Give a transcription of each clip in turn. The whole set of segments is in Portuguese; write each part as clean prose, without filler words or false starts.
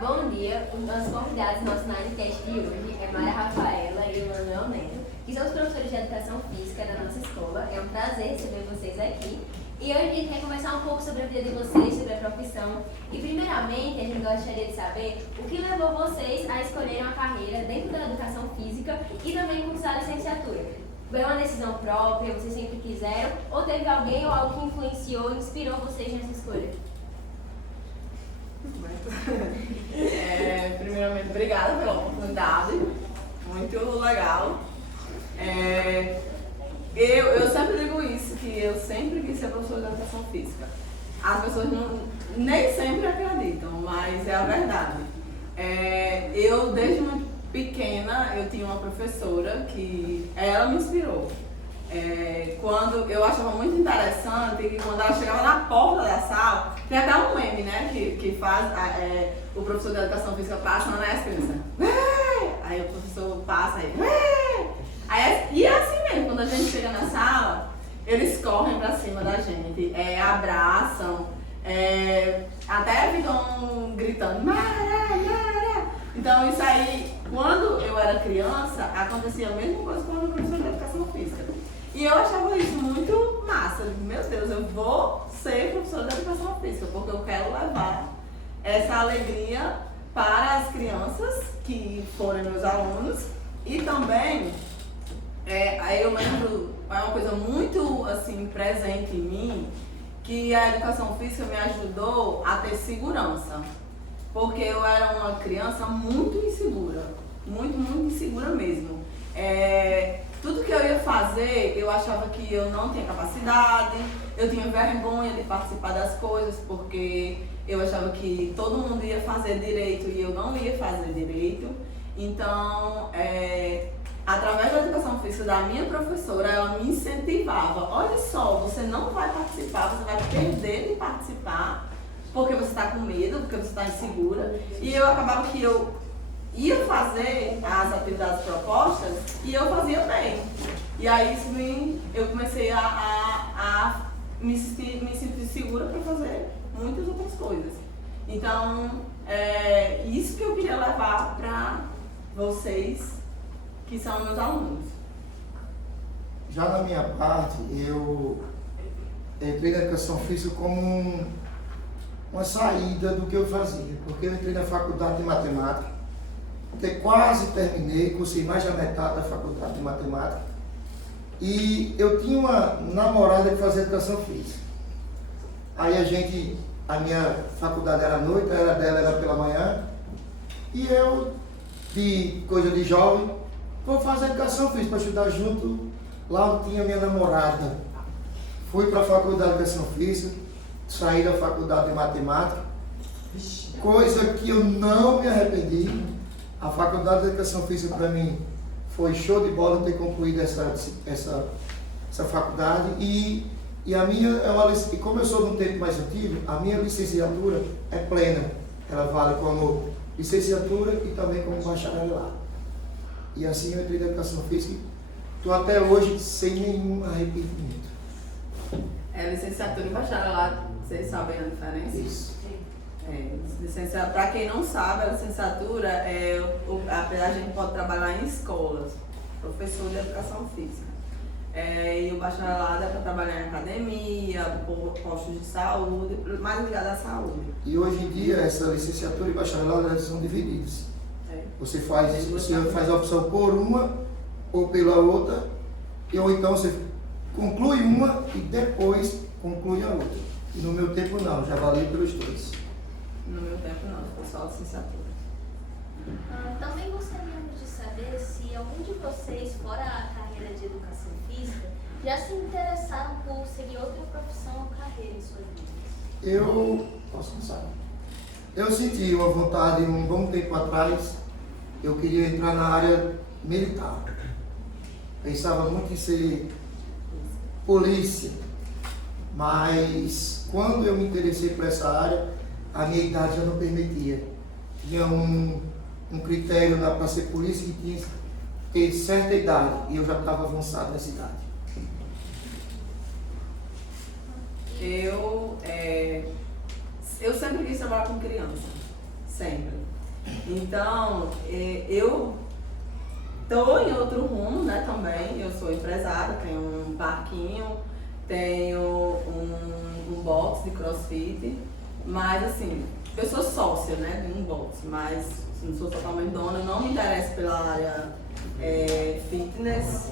Bom dia, os nossos convidados do nosso Ninecast de hoje é Mara Rafaela e Emanuel Neto, que são os professores de Educação Física da nossa escola. É um prazer receber vocês aqui. E hoje a gente quer conversar um pouco sobre a vida de vocês, sobre a profissão. E primeiramente, a gente gostaria de saber o que levou vocês a escolherem uma carreira dentro da Educação Física e também cursar a licenciatura. Foi uma decisão própria, vocês sempre quiseram, ou teve alguém ou algo que influenciou, inspirou vocês nessa escolha? Primeiramente, obrigada pela oportunidade, muito legal. Eu sempre digo isso, que eu sempre quis ser professora de educação física. As pessoas nem sempre acreditam, mas é a verdade. Eu, desde muito pequena, eu tinha uma professora que ela me inspirou. Quando eu achava muito interessante que quando ela chegava na porta da sala, tem até um meme, né, que faz o professor de educação física passa, né, as crianças, aí o professor passa e é assim mesmo, quando a gente chega na sala, eles correm pra cima da gente, abraçam, até ficam gritando, Mara, Mara. Então isso aí, quando eu era criança, acontecia a mesma coisa com o professor de educação física. E eu achava isso muito massa. Meu Deus, eu vou ser professora de educação física, porque eu quero levar essa alegria para as crianças que forem meus alunos. E também, eu lembro, é uma coisa muito assim, presente em mim, que a educação física me ajudou a ter segurança. Porque eu era uma criança muito insegura, muito insegura mesmo. Tudo que eu ia fazer, eu achava que eu não tinha capacidade, eu tinha vergonha de participar das coisas, porque eu achava que todo mundo ia fazer direito e eu não ia fazer direito. Então, através da educação física da minha professora, ela me incentivava. Olha só, você não vai participar, você vai perder de participar, porque você está com medo, porque você está insegura. E eu acabava que eu ia fazer as atividades propostas e eu fazia bem. E aí eu comecei a me sentir segura para fazer muitas outras coisas. Então, isso que eu queria levar para vocês, que são meus alunos. Já na minha parte, eu entrei na educação física como uma saída do que eu fazia, porque eu entrei na faculdade de matemática, que quase terminei, cursei mais da metade da faculdade de matemática, e eu tinha uma namorada que fazia educação física. Aí a minha faculdade era à noite, a dela era pela manhã, e eu, de coisa de jovem, vou fazer educação física para estudar junto, lá onde tinha minha namorada. Fui para a faculdade de educação física, saí da faculdade de matemática, coisa que eu não me arrependi. A faculdade de educação física para mim foi show de bola ter concluído essa faculdade e a minha e como eu sou de um tempo mais antigo, a minha licenciatura é plena. Ela vale como licenciatura e também como bacharelado. E assim eu entrei na educação física e estou até hoje sem nenhum arrependimento. Licenciatura e bacharelado, vocês sabem a diferença? Isso. Para quem não sabe, a licenciatura a gente pode trabalhar em escolas, professor de educação física. E o bacharelado é para trabalhar em academia, postos de saúde, mais ligado à saúde. E hoje em dia essa licenciatura e bacharelado elas são divididas. Você faz a opção por uma ou pela outra, ou então você conclui uma e depois conclui a outra. E no meu tempo não, já valeu pelos dois. No meu tempo não, foi só licenciatura. Também gostaríamos de saber se algum de vocês, fora a carreira de educação física, já se interessaram por seguir outra profissão ou carreira em suas vidas. Posso começar? Eu senti uma vontade um bom tempo atrás, eu queria entrar na área militar. Pensava muito em ser polícia, mas quando eu me interessei por essa área, a minha idade já não permitia. Tinha um critério para ser polícia que tinha que ter certa idade, e eu já estava avançado nessa idade. Eu sempre quis trabalhar com criança. sempre. Então, eu estou em outro rumo, né, também. Eu sou empresária, tenho um parquinho, tenho um box de crossfit, mas assim, eu sou sócia, né, de um box, mas não sou totalmente dona, não me interesso pela área fitness,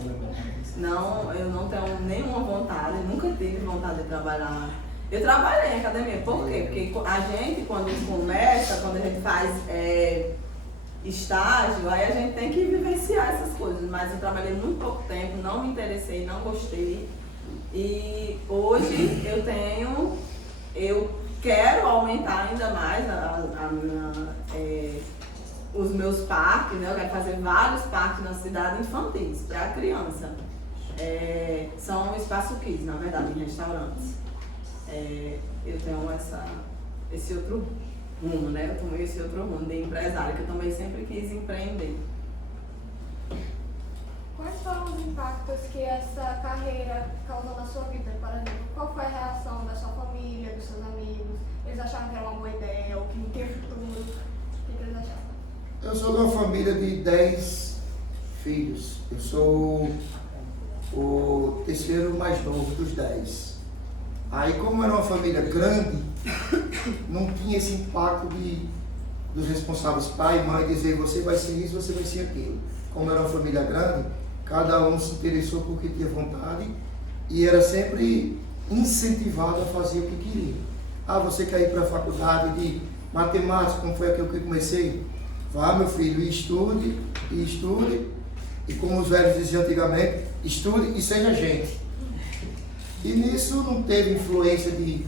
não, eu não tenho nenhuma vontade, nunca tive vontade de trabalhar. Eu trabalhei em academia, por quê? Porque a gente, quando começa, quando a gente faz estágio, aí a gente tem que vivenciar essas coisas, mas eu trabalhei muito pouco tempo, não me interessei, não gostei. E hoje eu quero aumentar ainda mais os meus parques, né? Eu quero fazer vários parques na cidade infantis, para criança. São espaço kids, na verdade, em restaurantes. Eu tenho esse outro rumo, né? Eu tomei esse outro rumo de empresária, que eu também sempre quis empreender. Quais foram os impactos que essa carreira causou na sua vida, por exemplo? Qual foi a reação da sua família, dos seus amigos? Eles acharam que era uma boa ideia ou que não tinha futuro? O que eles acharam? Eu sou de uma família de 10 filhos. Eu sou o terceiro mais novo dos 10. Aí, como era uma família grande, não tinha esse impacto dos responsáveis, pai e mãe, dizer você vai ser isso, você vai ser aquilo. Como era uma família grande, cada um se interessou por que tinha vontade e era sempre incentivado a fazer o que queria. Você quer ir para a faculdade de matemática, como foi aquilo que eu comecei? Vá, meu filho, e estude, e estude. E como os velhos diziam antigamente, estude e seja gente. E nisso não teve influência de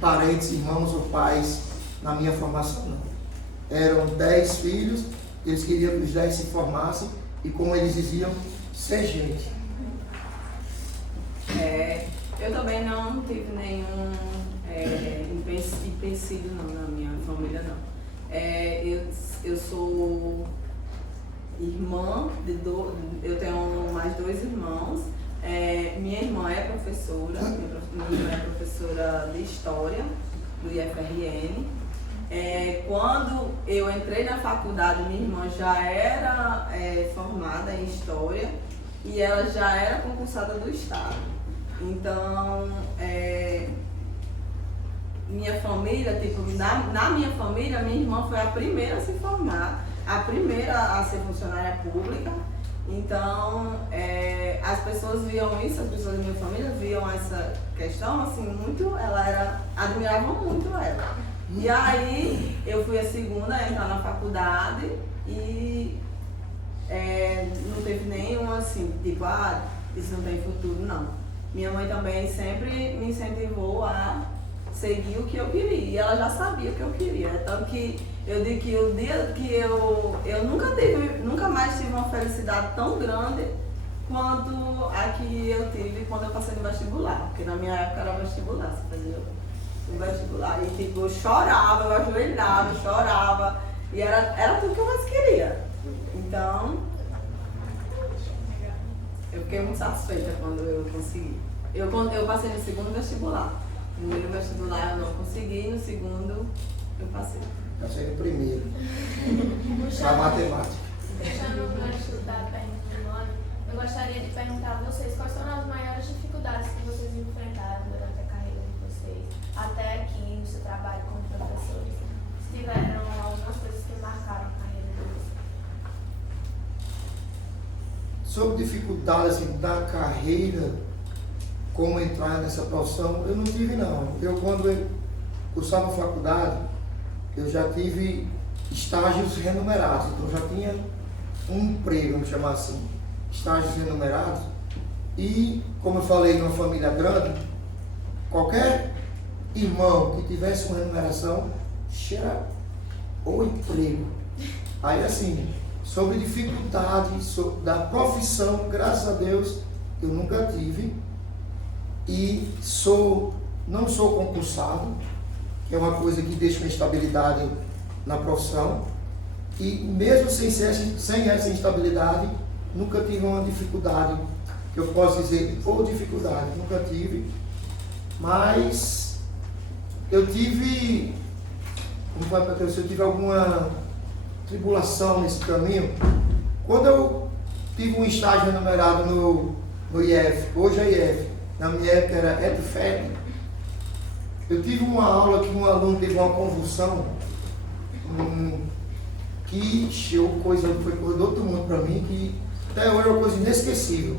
parentes, irmãos ou pais na minha formação, não. Eram 10 filhos, eles queriam que os 10 se formassem e, como eles diziam, ser gente. Eu também não tive nenhum empecilho na minha família, não. Eu sou irmã, eu tenho mais 2 irmãos. Minha irmã é professora, minha irmã é professora de História do IFRN. Quando eu entrei na faculdade, minha irmã já era formada em História e ela já era concursada do Estado. Então, minha família, na minha família, minha irmã foi a primeira a se formar, a primeira a ser funcionária pública. Então, as pessoas viam isso, as pessoas da minha família viam essa questão, assim, muito, admiravam muito ela. E aí, eu fui a segunda a entrar na faculdade e não teve nenhum, assim, tipo, isso não tem futuro, não. Minha mãe também sempre me incentivou a seguir o que eu queria, e ela já sabia o que eu queria, tanto que eu digo que o dia que eu nunca mais tive uma felicidade tão grande quanto a que eu tive quando eu passei no vestibular, porque na minha época era vestibular, você fazia o vestibular, e tipo, eu chorava, eu ajoelhava, eu chorava, e era tudo que eu mais queria. Então, eu fiquei muito satisfeita quando eu consegui. Eu passei no segundo vestibular. No primeiro vestibular eu não consegui, no segundo eu passei. Passei no primeiro, na matemática. Puxando o gancho da pergunta do Mano, eu gostaria de perguntar a vocês quais foram as maiores dificuldades que vocês enfrentaram durante a carreira de vocês, até aqui no seu trabalho como professores. Se tiveram algumas coisas que marcaram a carreira de vocês. Sobre dificuldades assim, da carreira, como entrar nessa profissão, eu não tive, não. Quando eu cursava faculdade, eu já tive estágios remunerados, então eu já tinha um emprego, vamos chamar assim, estágios remunerados. E, como eu falei, numa família grande, qualquer irmão que tivesse uma remuneração, cheira o emprego. Aí, assim, sobre dificuldade da profissão, graças a Deus, eu nunca tive. E não sou concursado, que é uma coisa que deixa uma instabilidade na profissão. E mesmo sem essa instabilidade, nunca tive uma dificuldade, que eu posso dizer, ou dificuldade, nunca tive. Mas eu tive como vai para se eu tive alguma tribulação nesse caminho, quando eu tive um estágio remunerado no IF, hoje é IF, na minha época era EdFed, eu tive uma aula que um aluno teve uma convulsão, que foi coisa do outro mundo para mim, que até hoje é uma coisa inesquecível.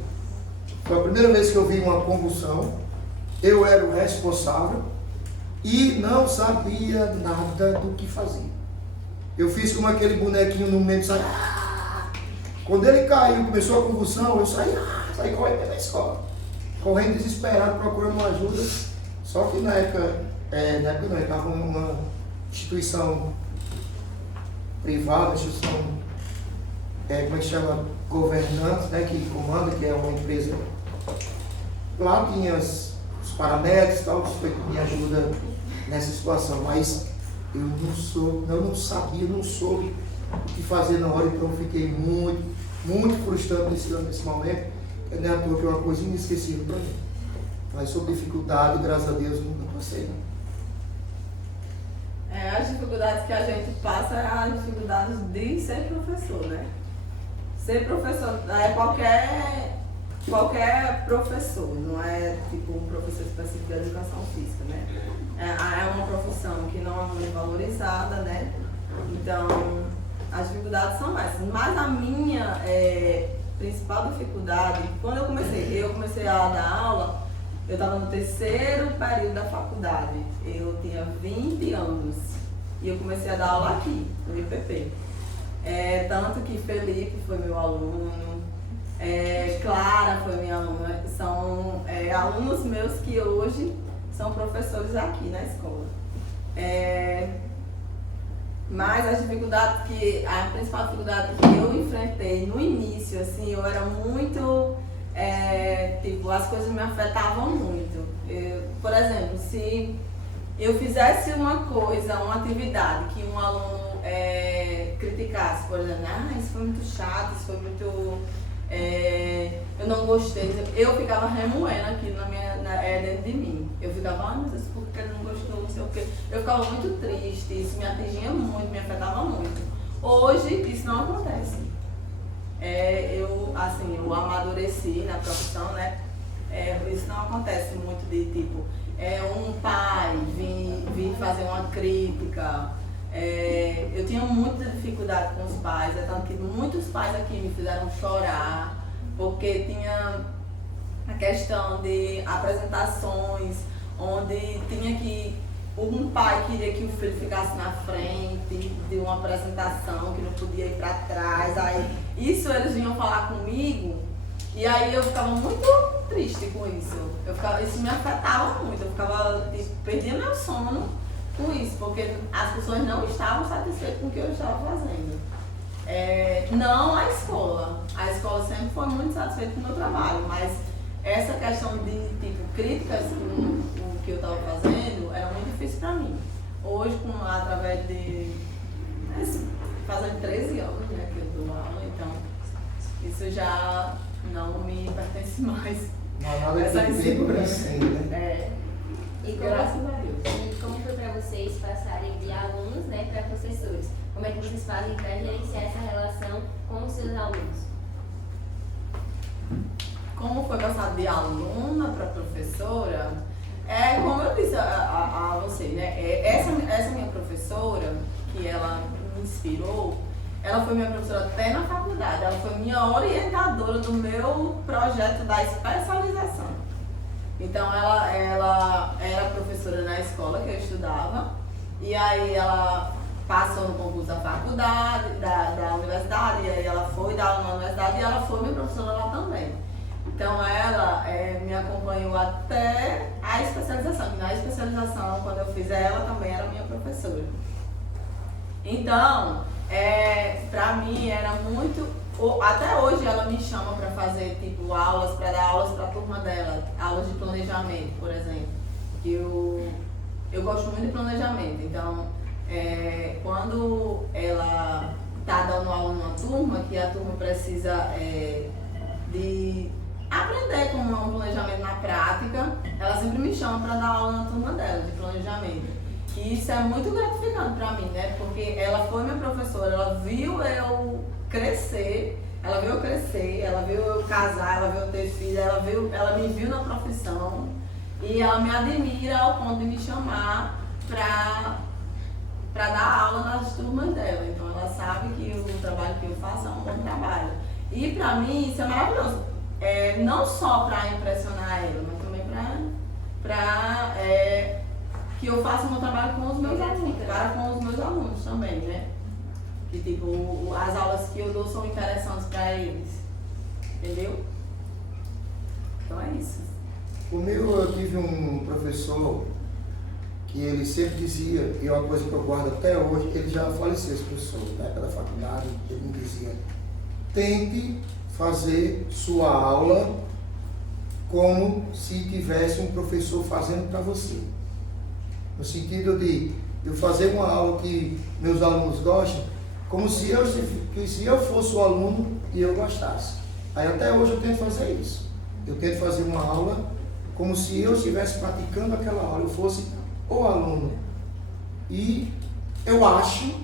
Foi a primeira vez que eu vi uma convulsão, eu era o responsável e não sabia nada do que fazer. Eu fiz como aquele bonequinho no momento, saí. Quando ele caiu, começou a convulsão, eu saí correndo pela escola, correndo desesperado, procurando uma ajuda. Só que na época não, eu estava numa instituição privada, instituição, como é que chama, governante, né, que comanda, que é uma empresa. Lá tinha os paramédicos e tal, que foi me ajuda nessa situação, mas eu não soube o que fazer na hora, então fiquei muito frustrado nesse momento, que não é à toa que é uma coisa inesquecível para mim. Mas sobre dificuldade, graças a Deus, nunca passei. As dificuldades que a gente passa é as dificuldades de ser professor, né? Ser professor é qualquer professor, não é tipo um professor específico de educação física, né? É uma profissão que não é muito valorizada, né? Então, as dificuldades são essas. Mas a minha principal dificuldade, quando eu comecei a dar aula, eu estava no 3º período da faculdade, eu tinha 20 anos e eu comecei a dar aula aqui, no IPP. Tanto que Felipe foi meu aluno, Clara foi minha aluna, são alunos meus que hoje são professores aqui na escola. Mas a principal dificuldade que eu enfrentei no início, assim, eu era muito, as coisas me afetavam muito. Por exemplo, se eu fizesse uma atividade que um aluno criticasse, por exemplo, isso foi muito chato, isso foi muito, eu não gostei, eu ficava remoendo aquilo dentro de mim. Eu ficava, meu Deus, por que ele não gostou, não sei o quê. Eu ficava muito triste, isso me atingia muito, me afetava muito. Hoje, isso não acontece. Eu amadureci na profissão, né? Isso não acontece muito de tipo, um pai vir fazer uma crítica. Eu tinha muita dificuldade com os pais, tanto que muitos pais aqui me fizeram chorar, porque tinha a questão de apresentações, onde tinha que um pai queria que o filho ficasse na frente de uma apresentação, que não podia ir para trás. Aí isso eles vinham falar comigo e aí eu ficava muito triste com isso. Isso me afetava muito, perdia meu sono com isso, porque as pessoas não estavam satisfeitas com o que eu estava fazendo. Não a escola sempre foi muito satisfeita com o meu trabalho, mas essa questão de críticas com o que eu estava fazendo era muito difícil para mim. Hoje, através de fazendo 13 anos, né, que eu dou aula, então isso já não me pertence mais. Essa insegurança, né? Graças a Deus. E como foi para vocês passarem de alunos, né, para professores? Como é que vocês fazem para gerenciar essa relação com os seus alunos? Como foi passar de aluna para professora? Como eu disse a vocês, né? Essa minha professora, que ela me inspirou, ela foi minha professora até na faculdade. Ela foi minha orientadora do meu projeto da especialização. Então, ela era professora na escola que eu estudava. E aí, ela passou no concurso da faculdade, da universidade. E aí, ela foi dar aula na universidade e ela foi minha professora lá também. Então, ela me acompanhou até a especialização. E na especialização, quando eu fiz, ela também era minha professora. Então, pra mim era muito... Até hoje ela me chama para fazer aulas, para dar aulas para a turma dela, aulas de planejamento, por exemplo. Eu gosto muito de planejamento, então quando ela está dando aula numa turma, que a turma precisa de aprender como é um planejamento na prática, ela sempre me chama para dar aula na turma dela, de planejamento. que isso é muito gratificante para mim, né? Porque ela foi minha professora, ela viu eu crescer, ela viu eu casar, ela viu eu ter filho, ela me viu na profissão e ela me admira ao ponto de me chamar para dar aula nas turmas dela. Então ela sabe que o trabalho que eu faço é um bom trabalho. E para mim isso é maravilhoso. Não só para impressionar ela, mas também para que eu faça o meu trabalho com os meus alunos também, né? Que tipo, as aulas que eu dou são interessantes para eles. Entendeu? Então é isso. Comigo eu tive um professor que ele sempre dizia, e é uma coisa que eu guardo até hoje, ele já faleceu, esse professor, na época da faculdade, ele me dizia: tente fazer sua aula como se tivesse um professor fazendo para você. No sentido de eu fazer uma aula que meus alunos gostam, como se eu fosse o aluno e eu gostasse. Aí até hoje eu tento fazer isso. Eu tento fazer uma aula como se eu estivesse praticando aquela aula, eu fosse o aluno. E eu acho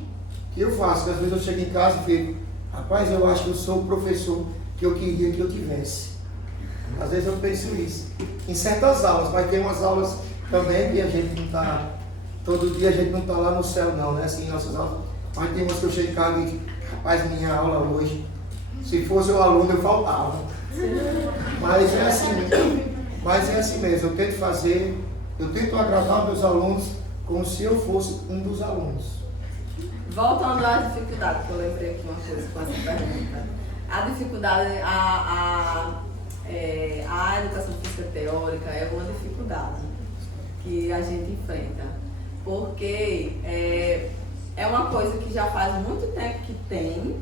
que eu faço, que às vezes eu chego em casa e fico, rapaz, eu acho que eu sou o professor que eu queria que eu tivesse. Às vezes eu penso isso. Em certas aulas, mas tem umas aulas também que a gente não está, todo dia a gente não está lá no céu não, né? Assim, nossas aulas. Mas tem umas que eu chego em casa e digo, rapaz, minha aula hoje, se fosse o aluno eu faltava. Mas é assim mesmo, eu tento agradar meus alunos como se eu fosse um dos alunos. Voltando às dificuldades, que eu lembrei aqui uma coisa com essa pergunta. A dificuldade, a educação física teórica é uma dificuldade que a gente enfrenta, porque é uma coisa que já faz muito tempo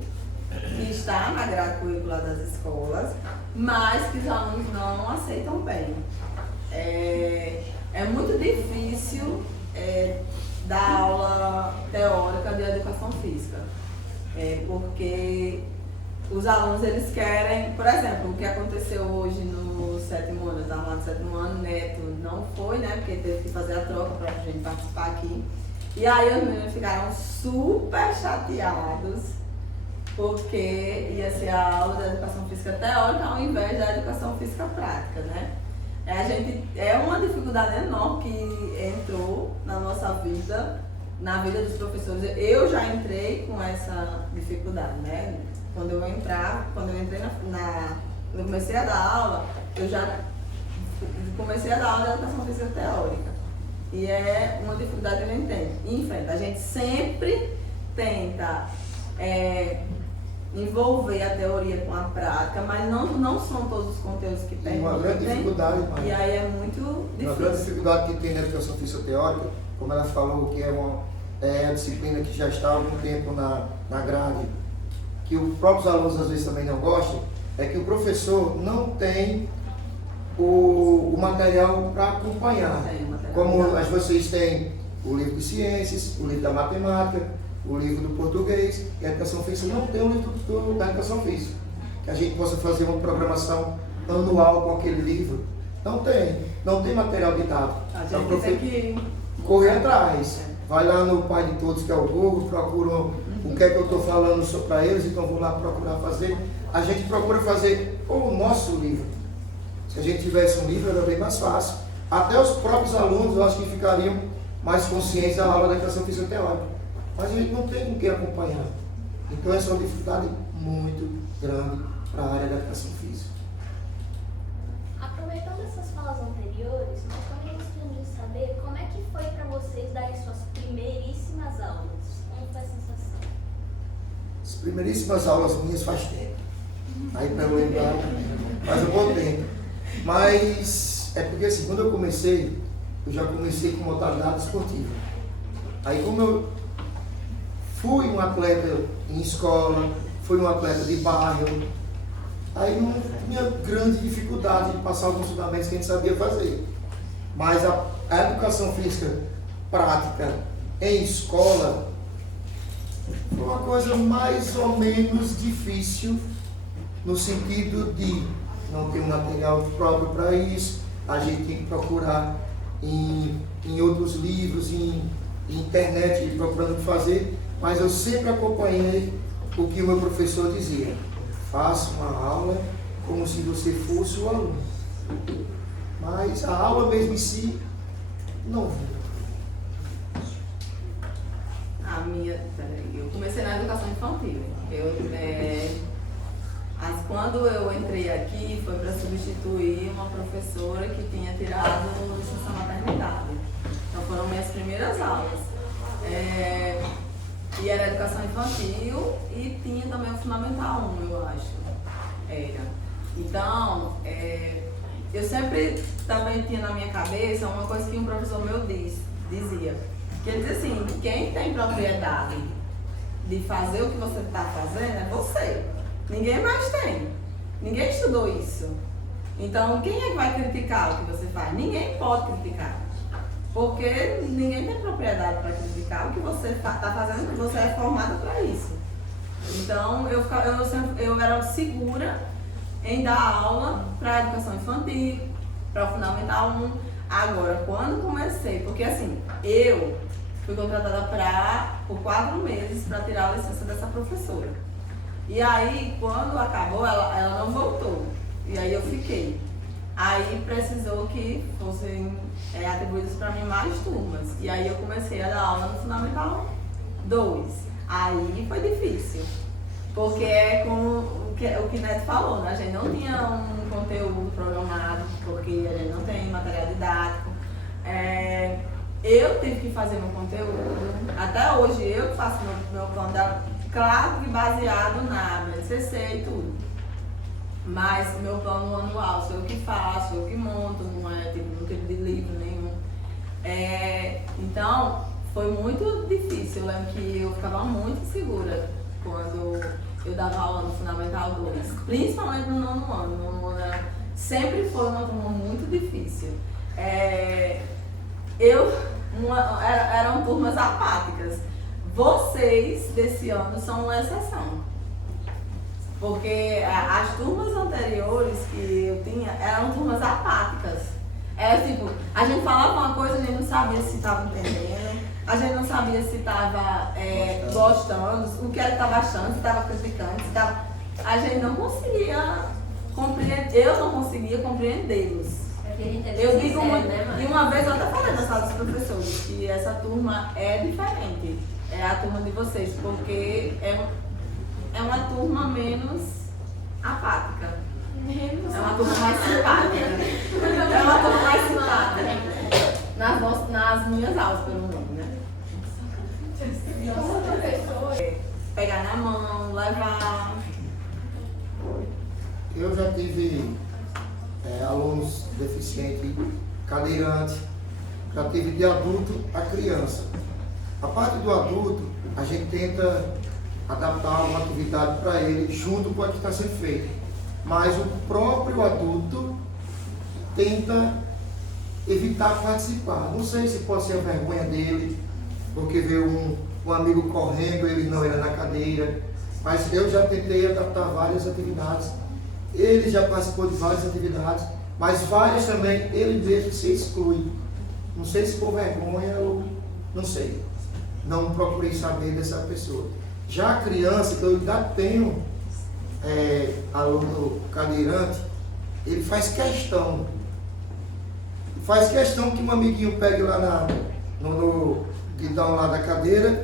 que está na grade curricular das escolas, mas que os alunos não aceitam bem. É muito difícil dar aula teórica de educação física, porque os alunos eles querem, por exemplo, o que aconteceu hoje no sétimo ano, da aula do sétimo ano, Neto não foi, né, porque teve que fazer a troca para a gente participar aqui. E aí os meninos ficaram super chateados, porque ia ser a aula da educação física teórica ao invés da educação física prática, né? É uma dificuldade enorme que entrou na nossa vida, na vida dos professores. Eu já entrei com essa dificuldade, né? Quando eu comecei a dar aula, eu já comecei a dar aula de educação física teórica. E é uma dificuldade que a gente enfrenta. A gente sempre tenta envolver a teoria com a prática, mas não são todos os conteúdos que permitem. Uma grande dificuldade, e aí é muito difícil. Uma grande dificuldade que tem na educação física teórica, como ela falou, que é a disciplina que já está há algum tempo na grade, que os próprios alunos às vezes também não gostam, é que o professor não tem o material para acompanhar. Como vocês têm o livro de ciências, o livro da matemática, o livro do português, e a educação física não tem o livro da educação física. Que a gente possa fazer uma programação anual com aquele livro. Não tem material didático. A gente tem que correr atrás. Vai lá no pai de todos, que é o Google, procura o que é que eu estou falando para eles, então vou lá procurar fazer. A gente procura fazer o nosso livro. Se a gente tivesse um livro, era bem mais fácil. Até os próprios alunos, eu acho que ficariam mais conscientes da aula da educação física teórica. Mas a gente não tem com que acompanhar. Então essa é uma dificuldade muito grande para a área da educação física. Aproveitando essas falas anteriores, nós também gostaríamos de saber como é que foi para vocês darem suas primeiríssimas aulas. Como foi a sensação? As primeiríssimas aulas minhas faz tempo. Aí para eu lembrar, faz um bom tempo. Mas é porque assim, quando eu já comecei com modalidade esportiva. Aí como eu fui um atleta em escola, fui um atleta de bairro, aí não tinha grande dificuldade de passar alguns fundamentos que a gente sabia fazer. Mas a educação física prática em escola foi uma coisa mais ou menos difícil, no sentido de não ter um material próprio para isso, a gente tem que procurar em outros livros, em internet procurando fazer, mas eu sempre acompanhei o que o meu professor dizia. Faça uma aula como se você fosse o aluno. Mas a aula mesmo em si, não. Eu comecei na educação infantil. Quando eu entrei aqui, foi para substituir uma professora que tinha tirado licença maternidade. Então foram minhas primeiras aulas. E era educação infantil e tinha também o Fundamental 1, eu acho. Então, eu sempre também tinha na minha cabeça uma coisa que um professor meu dizia. Que ele dizia assim, quem tem propriedade de fazer o que você está fazendo é você. Ninguém mais tem. Ninguém estudou isso. Então, quem é que vai criticar o que você faz? Ninguém pode criticar. Porque ninguém tem propriedade para criticar o que você está fazendo, você é formada para isso. Então, eu era segura em dar aula para a educação infantil, para o Fundamental 1. Agora, quando comecei, porque assim, eu fui contratada por 4 meses para tirar a licença dessa professora. E aí, quando acabou, ela não voltou. E aí eu fiquei. Aí precisou que fossem atribuídas para mim mais turmas. E aí eu comecei a dar aula no Fundamental 2. Aí foi difícil. Porque é com o que Neto falou, né? A gente não tinha um conteúdo programado, porque a gente não tem material didático. Eu tive que fazer meu conteúdo. Até hoje eu faço meu plano, claro que baseado na BNCC e tudo. Mas o meu plano anual sou eu que faço, eu que monto, não é tipo, não teve de livro nenhum. Então, foi muito difícil. Eu lembro que eu ficava muito insegura quando eu dava aula no Fundamental 2, principalmente no nono ano. No nono ano sempre foi uma turma muito difícil. Eram turmas apáticas. Vocês desse ano são uma exceção. Porque as turmas anteriores que eu tinha eram turmas apáticas. Era tipo, a gente falava uma coisa e a gente não sabia se estava entendendo, a gente não sabia se estava gostando, o que era que estava achando, se estava criticando, se estava... A gente não conseguia compreender, eu não conseguia compreendê-los. Eu digo muito, e uma vez eu até falei na sala dos professores que essa turma é diferente, é a turma de vocês, porque é uma turma menos apática. É uma turma mais simpática. É uma turma mais simpática. Nas minhas aulas, pelo menos, né? Pegar na mão, levar. Eu já tive alunos deficientes, cadeirantes, já tive de adulto a criança. A parte do adulto, a gente tenta adaptar uma atividade para ele junto com a que está sendo feita. Mas o próprio adulto tenta evitar participar. Não sei se pode ser a vergonha dele, porque veio um amigo correndo, ele não era na cadeira. Mas eu já tentei adaptar várias atividades. Ele já participou de várias atividades, mas várias também ele mesmo se exclui. Não sei se por vergonha ou não sei. Não procurei saber dessa pessoa. Já a criança, que eu ainda tenho aluno cadeirante, ele faz questão que um amiguinho pegue lá no guidão lá da cadeira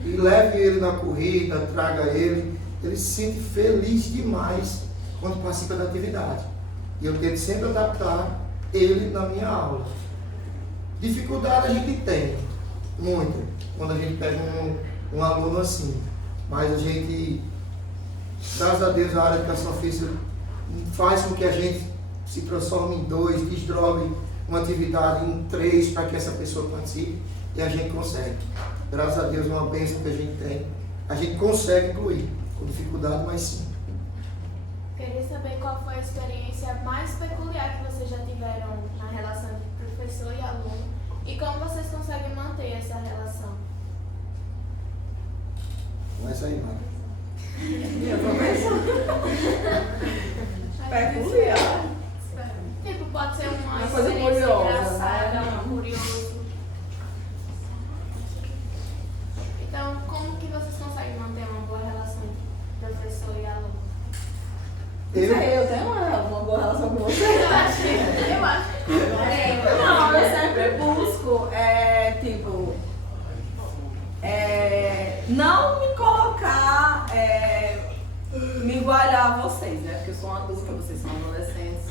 e leve ele na corrida, traga ele. Ele se sente feliz demais quando participa da atividade. E eu tento sempre adaptar ele na minha aula. Dificuldade a gente tem, muita, quando a gente pega um aluno assim. Mas a gente, graças a Deus, a área de educação física faz com que a gente se transforme em 2, desdobre uma atividade em 3 para que essa pessoa participe e a gente consegue. Graças a Deus, uma bênção que a gente tem, a gente consegue incluir, com dificuldade, mas sim. Queria saber qual foi a experiência mais peculiar que vocês já tiveram na relação de professor e aluno e como vocês conseguem manter essa relação. Começa aí, Mara. Eu tô pensando. Peculiar. Tipo, pode ser uma coisa experiência curiosa, engraçada, né? curioso. Eu tenho uma boa relação com você. Eu acho. Não, eu sempre busco, não me colocar, me igualar a vocês, né? Porque eu sou uma adulta, vocês são adolescentes,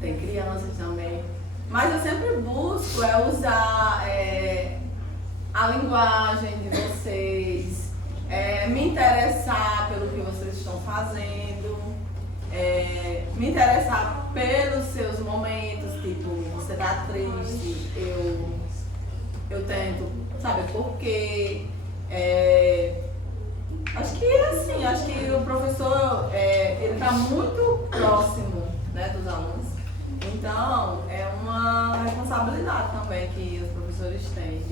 tem crianças também. Mas eu sempre busco usar a linguagem de vocês, me interessar pelo que vocês estão fazendo, me interessar pelos seus momentos, tipo, você tá triste, eu tento saber por quê. Acho que o professor, ele tá muito próximo, né, dos alunos. Então, é uma responsabilidade também que os professores têm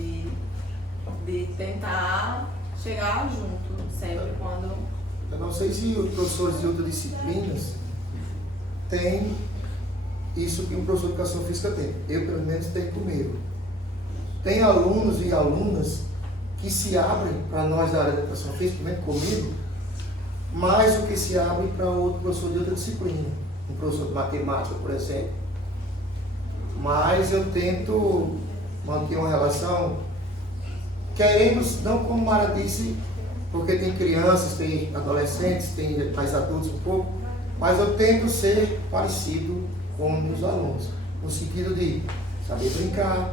de tentar chegar junto sempre quando... Eu não sei se os professores de outras disciplinas têm isso que um professor de educação física tem. Eu, pelo menos, tenho comigo. Tem alunos e alunas que se abrem para nós da área da educação física, principalmente comigo, mais do que se abrem para outro professor de outra disciplina. Um professor de matemática, por exemplo. Mas eu tento manter uma relação, queremos, não como Mara disse, porque tem crianças, tem adolescentes, tem mais adultos um pouco, mas eu tento ser parecido com os meus alunos, no sentido de saber brincar,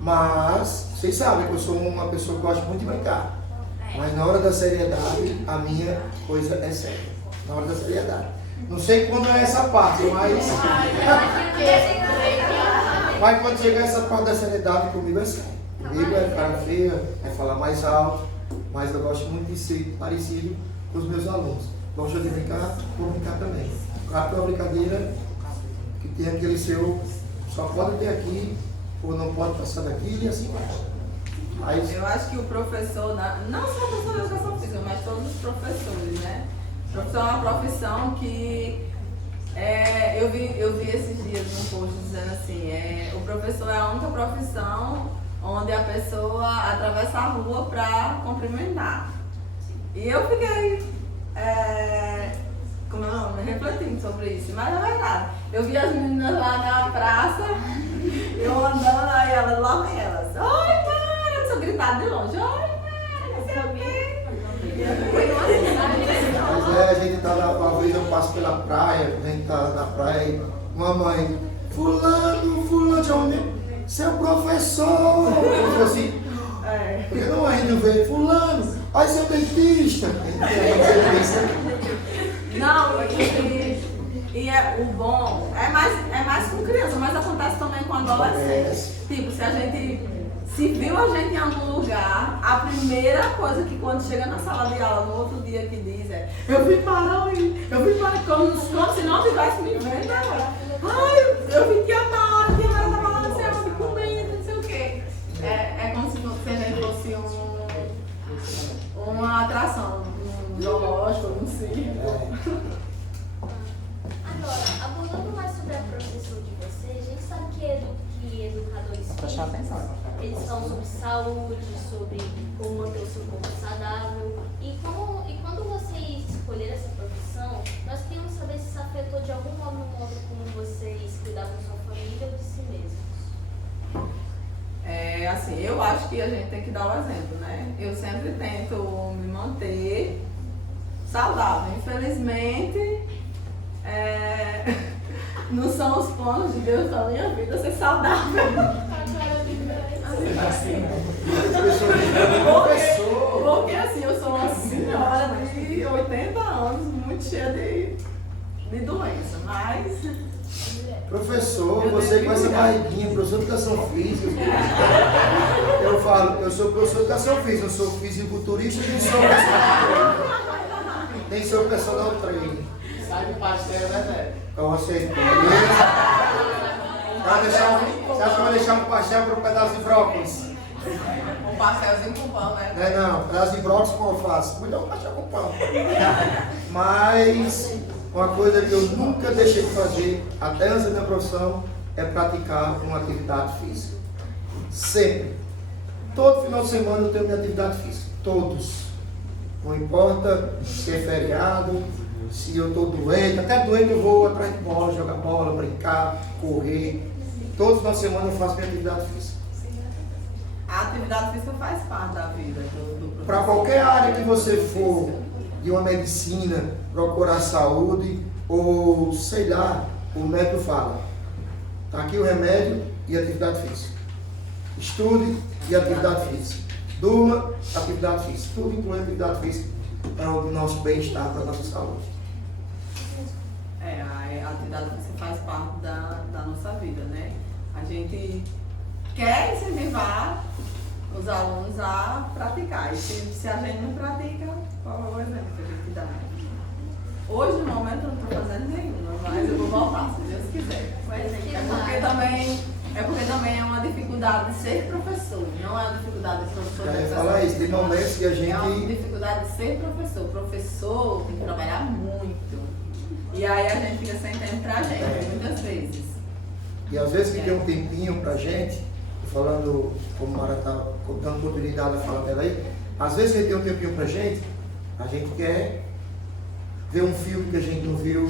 mas vocês sabem que eu sou uma pessoa que gosta muito de brincar, mas na hora da seriedade, a minha coisa é séria, na hora da seriedade. Não sei quando é essa parte, mas quando chegar essa parte da seriedade, comigo é sério. Comigo é cara feia, é falar mais alto, mas eu gosto muito de ser parecido com os meus alunos. Gosto de brincar, vou brincar também. Claro que é uma brincadeira que tem aquele seu, só pode ter aqui, ou não pode passar daqui, e assim vai. Mas eu acho que o professor, não só o professor de educação física, mas todos os professores, né? O professor é uma profissão que eu vi esses dias num post dizendo assim, o professor é a única profissão onde a pessoa atravessa a rua para cumprimentar. E eu fiquei refletindo sobre isso, mas é verdade. Eu vi as meninas lá na praça, eu andando aí, lá vem elas. Oi, Mara! Eu sou gritada de longe. Oi, Mara! Não sei o quê. Mas a gente tá lá, uma vez eu passo pela praia, a gente tá na praia e mamãe, fulano, seu professor. Eu falei assim, porque não a gente vê, fulano, aí seu dentista. Não, o bom é mais com criança, mas acontece também com adolescente. Tipo, se viu a gente em algum lugar, a primeira coisa que quando chega na sala de aula no outro dia que diz eu vim para ali, como se não tivesse me vendo agora. Ai, eu vim que a Mara estava lá no céu, comendo, não sei o quê. É como se a gente fosse uma atração, um zoológico, não sei. Agora, abordando mais sobre a profissão de vocês, a gente sabe que educadores físicos, eles falam sobre saúde, sobre como manter o seu corpo saudável. E quando vocês escolheram essa profissão, nós queríamos saber se isso afetou de algum modo como vocês cuidavam da sua família ou de si mesmos. Assim, eu acho que a gente tem que dar o exemplo, né? Eu sempre tento me manter saudável. Infelizmente, não são os planos de Deus da minha vida ser saudável. Porque assim, eu sou uma senhora de 80 anos, muito cheia de doença, mas... Professor, você com essa barriguinha, professor de educação física. Eu falo, eu sou professor de educação física, eu sou fisiculturista e nem sou personal trainer. Sai do pastel, né, Zé? Então você vai deixar um pastel para um pedaço de brócolis? Um pastelzinho com pão, né? Não, pedaço de brócolis com alface. Muito um pastel com pão. Mas uma coisa que eu nunca deixei de fazer, até antes da minha profissão, é praticar uma atividade física. Sempre. Todo final de semana eu tenho minha atividade física. Todos. Não importa se é feriado, se eu estou doente, até doente eu vou atrás de bola, jogar bola, brincar, correr. Todos os finais de semana eu faço minha atividade física. A atividade física faz parte da vida do professor. Para qualquer área que você for, de uma medicina, procurar saúde, ou sei lá, o médico fala, está aqui o remédio e atividade física. Estude e atividade física. Durma, atividade física. Tudo incluindo atividade física é o nosso bem-estar para a nossa saúde. A atividade física faz parte da nossa vida, né? A gente quer incentivar os alunos a praticar. E se a gente não pratica, qual é o exemplo que a gente dá? Hoje, no momento, eu não estou fazendo nenhuma, mas eu vou voltar, se Deus quiser. É porque também é uma dificuldade de ser professor, não é uma dificuldade de ser professor. Já ia falar isso, tem momentos que a gente... É uma dificuldade de ser professor. Professor tem que trabalhar muito. E aí a gente fica sem tempo pra gente, muitas vezes. E às vezes que tem um tempinho pra gente, falando, como a Mara está dando oportunidade de falar dela aí, às vezes que tem um tempinho pra gente, a gente quer ver um filme que a gente não viu,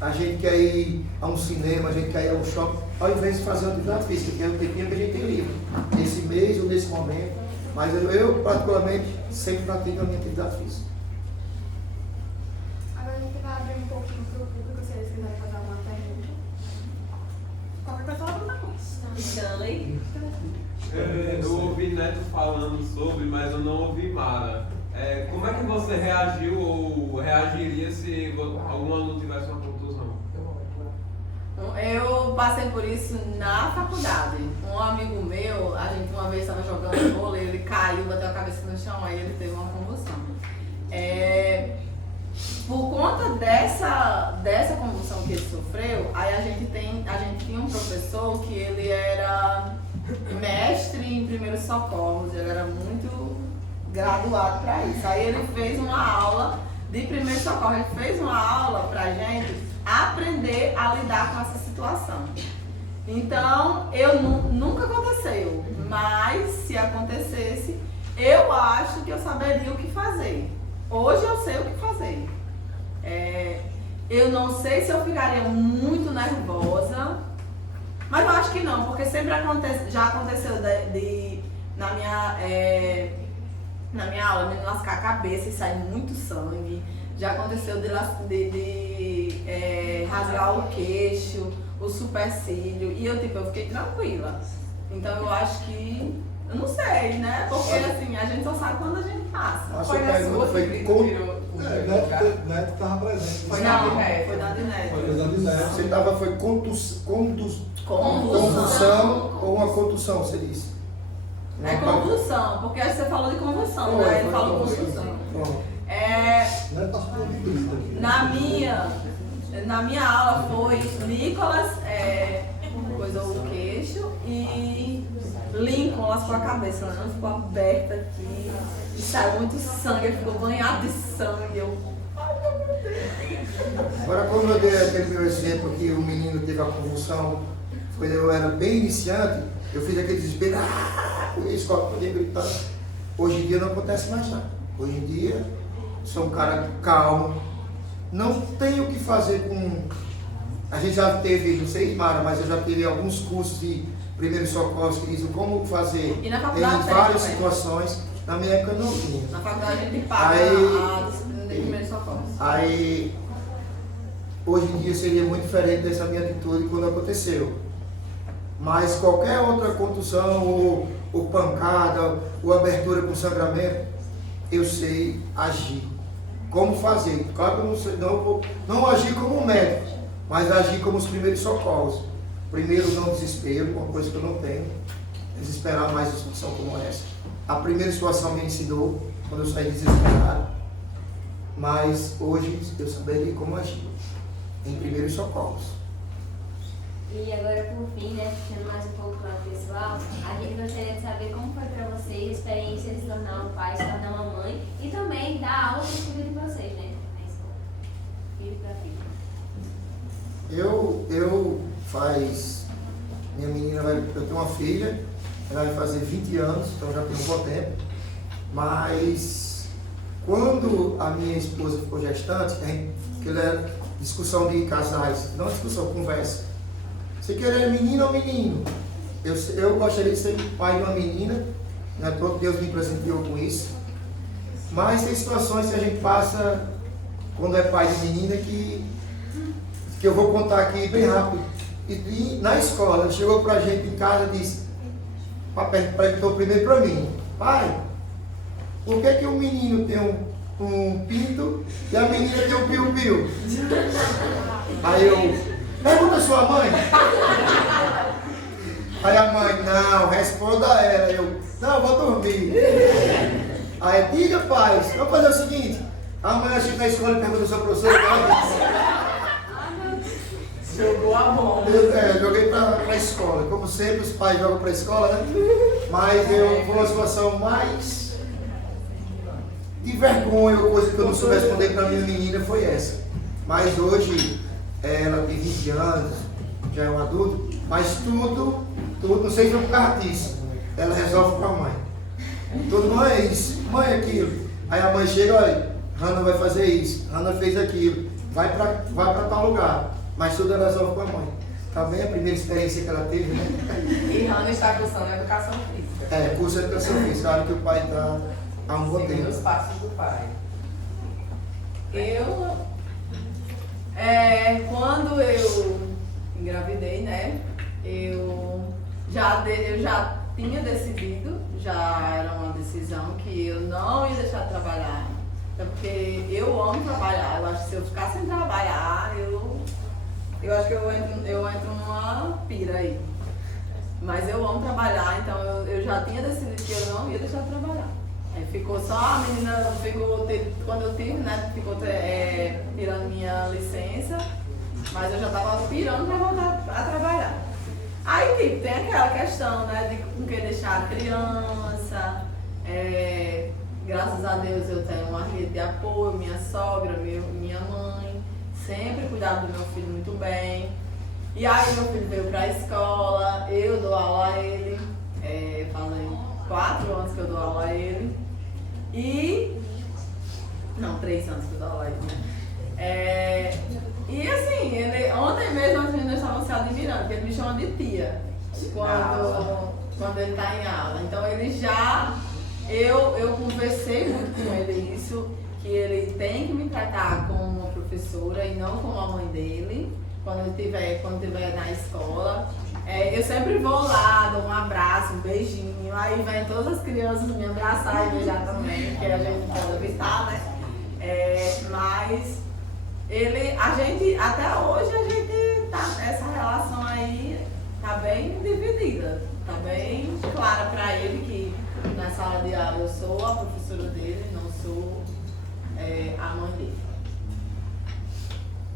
a gente quer ir a um cinema, a gente quer ir ao shopping, ao invés de fazer uma atividade física, que é o tempinho que a gente tem livre, nesse mês ou nesse momento. Mas eu particularmente, sempre pratico a minha atividade física. Agora a gente vai abrir um pouquinho para o público, se eles quiserem fazer alguma pergunta. Qualquer pessoa não dá conta. Stanley. Eu ouvi Neto falando sobre, mas eu não ouvi Mara. Como é que você reagiu ou reagiria se algum aluno tivesse uma contusão? Eu passei por isso na faculdade. Um amigo meu, a gente uma vez estava jogando vôlei, ele caiu, bateu a cabeça no chão, aí ele teve uma convulsão. Por conta dessa convulsão que ele sofreu, aí a gente tinha um professor que ele era mestre em primeiros socorros, ele era muito graduado para isso. Aí ele fez uma aula de primeiro socorro, ele fez uma aula pra gente aprender a lidar com essa situação. Então, nunca aconteceu, mas se acontecesse, eu acho que eu saberia o que fazer. Hoje eu sei o que fazer. Eu não sei se eu ficaria muito nervosa, mas eu acho que não, porque sempre já aconteceu na minha aula, me lascar a cabeça e sair muito sangue. Já aconteceu de rasgar o queixo, o supercílio, e eu fiquei tranquila. Então eu acho que, eu não sei, né? Porque assim, a gente só sabe quando a gente passa. A sua pergunta foi Neto estava presente. Foi na de Neto. Foi na de Neto. Você estava, foi convulsão ou uma contusão, você disse? É convulsão, porque acho que você falou de convulsão, né? Ele falou convulsão. Neto está falando de grito aqui. Na minha aula foi Nicolas, coisou o queixo, e Lincoln lascou a cabeça, né? Ficou aberta aqui, e saiu muito sangue, ele ficou banhado de sangue. Agora, como eu dei aquele meu exemplo que o menino teve a convulsão, quando eu era bem iniciante, eu fiz aquele desespero, a escola podia gritar. Hoje em dia não acontece mais nada. Hoje em dia, sou um cara calmo, não tenho o que fazer com... A gente já teve, não sei, Mara, mas eu já tive alguns cursos de primeiros socorros que dizem como fazer E na faculdade em várias também. situações. Na minha época não tinha. Na faculdade a gente paga Aí- a disciplina de primeiros socorros. Aí, hoje em dia seria muito diferente dessa minha atitude quando aconteceu. Mas qualquer outra contusão, ou pancada, ou abertura com sangramento, eu sei agir. Como fazer? Claro que eu não sei, não agir como um médico, mas agir como os primeiros socorros. Primeiro, não desespero, uma coisa que eu não tenho, desesperar mais uma situação como essa. A primeira situação me ensinou, quando eu saí desesperado, mas hoje eu saberia como agir em primeiros socorros. E agora, por fim, né, puxando mais um pouco para o pessoal, a gente gostaria de saber como foi para vocês a experiência de se tornar um pai, se tornar uma mãe e também dar aula para o filho de vocês, né? Na escola. Filho para filho. Minha menina eu tenho uma filha, ela vai fazer 20 anos, então já tem um bom tempo, mas Quando a minha esposa ficou gestante, aquilo era discussão de casais, não discussão, conversa. Você querer menino ou menino? Eu gostaria de ser pai de uma menina, né? Deus me presenteou com isso. Mas tem situações que a gente passa quando é pai de menina que eu vou contar aqui bem rápido. E na escola, ele chegou pra gente em casa e disse, perguntou primeiro pra mim, pai, por que o menino tem um pinto e a menina tem um piu-piu? Aí eu, pergunta a sua mãe. Aí a mãe, não, responda a ela. Eu, não, eu vou dormir. Aí, diga, pai, vamos fazer o seguinte, amanhã eu chego na escola e pergunto ao seu professor. Jogou a bomba. Joguei para a escola. Como sempre, os pais jogam para a escola, né? Mas eu vou a situação mais de vergonha, ou coisa que eu não soube responder para minha menina foi essa. Mas hoje, ela tem 20 anos, já é um adulto, mas tudo, não sei se é por causa disso, ela resolve com a mãe. Tudo, mãe é isso, mãe é aquilo. Aí a mãe chega, olha, Hannah vai fazer isso, Hannah fez aquilo, vai para tal lugar. Mas tudo ela resolve com a mãe. Também a primeira experiência que ela teve, né? E Hannah está cursando educação física. Curso de educação física, claro que o pai está há um bom Seguindo tempo. os passos do pai. Quando eu engravidei, né? Eu já tinha decidido, já era uma decisão que eu não ia deixar de trabalhar. É porque eu amo trabalhar. Eu acho que se eu ficar sem trabalhar, eu acho que eu entro numa pira aí. Mas eu amo trabalhar, então eu já tinha decidido que eu não ia deixar de trabalhar. Aí ficou só a menina, quando eu tive, né, ficou tirando minha licença, mas eu já estava pirando para voltar a trabalhar. Aí, tipo, tem aquela questão, né, de com que deixar a criança. Graças a Deus eu tenho uma rede de apoio, minha sogra, minha mãe, sempre cuidaram do meu filho muito bem. E aí meu filho veio para a escola, eu dou aula a ele, fazem 4 anos que eu dou aula a ele. Não, 3 anos que eu dou aula a ele, né? E assim, ontem mesmo as meninas estavam se admirando, porque ele me chama de tia quando ele está em aula. Então ele já... Eu conversei muito com ele isso, que ele tem que me tratar como uma professora e não como a mãe dele, quando estiver na escola. Eu sempre vou lá, dou um abraço, um beijinho, aí vem todas as crianças me abraçar e beijar também, porque a gente pode evitar, né? Mas até hoje essa relação aí tá bem dividida, tá bem clara para ele que na sala de aula eu sou a professora dele, não sou a mãe dele.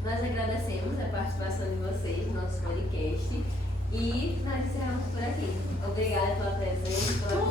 Nós agradecemos a participação de vocês no nosso podcast e nós encerramos por aqui. Obrigada pela presença, pela